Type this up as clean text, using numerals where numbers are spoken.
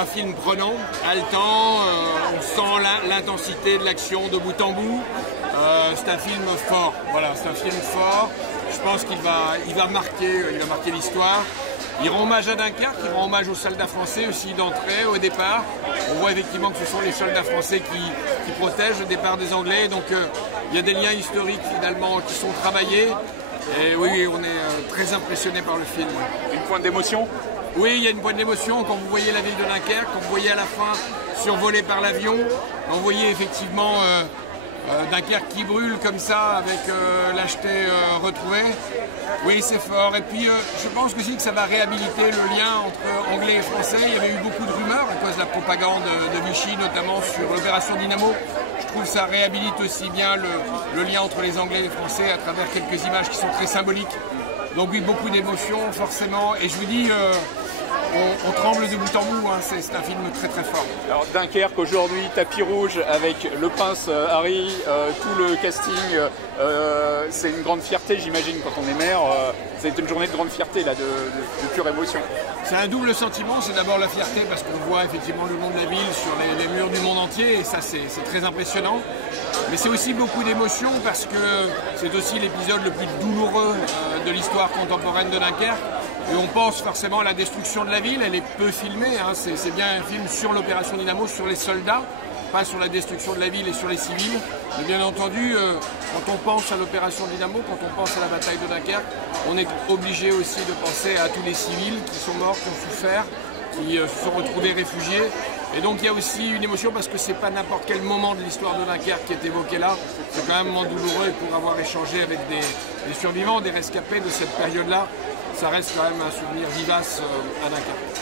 un film prenant, haletant, on sent l'intensité de l'action de bout en bout. C'est un film fort, voilà, c'est un film fort. Je pense qu'il va marquer l'histoire. Il rend hommage à Dunkerque, il rend hommage aux soldats français aussi d'entrée, au départ. On voit effectivement que ce sont les soldats français qui protègent le départ des Anglais. Donc il y a des liens historiques finalement qui sont travaillés. Et oui, on est très impressionné par le film. Une pointe d'émotion? Oui, il y a une pointe d'émotion quand vous voyez la ville de Dunkerque, quand vous voyez à la fin survolée par l'avion, quand vous voyez effectivement Dunkerque qui brûle comme ça avec lâcheté retrouvée. Oui, c'est fort. Et puis, je pense aussi que ça va réhabiliter le lien entre Anglais et Français. Il y avait eu beaucoup de rumeurs à cause de la propagande de Vichy, notamment sur l'opération Dynamo. Je trouve que ça réhabilite aussi bien le lien entre les Anglais et les Français à travers quelques images qui sont très symboliques. Donc oui, beaucoup d'émotions, forcément. Et je vous dis, on tremble de bout en bout, hein. C'est un film très très fort. Alors Dunkerque aujourd'hui, tapis rouge avec le prince Harry, tout le casting, c'est une grande fierté j'imagine quand on est maire, c'est une journée de grande fierté là, de pure émotion. C'est un double sentiment, c'est d'abord la fierté parce qu'on voit effectivement le nom de la ville sur les murs du monde entier et ça c'est très impressionnant. Mais c'est aussi beaucoup d'émotions parce que c'est aussi l'épisode le plus douloureux de l'histoire contemporaine de Dunkerque. Et on pense forcément à la destruction de la ville, elle est peu filmée, hein. C'est bien un film sur l'opération Dynamo, sur les soldats, pas sur la destruction de la ville et sur les civils. Mais bien entendu, quand on pense à l'opération Dynamo, quand on pense à la bataille de Dunkerque, on est obligé aussi de penser à tous les civils qui sont morts, qui ont souffert, qui se sont retrouvés réfugiés. Et donc il y a aussi une émotion parce que c'est pas n'importe quel moment de l'histoire de Dunkerque qui est évoqué là. C'est quand même un moment douloureux pour avoir échangé avec des survivants, des rescapés de cette période-là. Ça reste quand même un souvenir vivace à Dunkerque.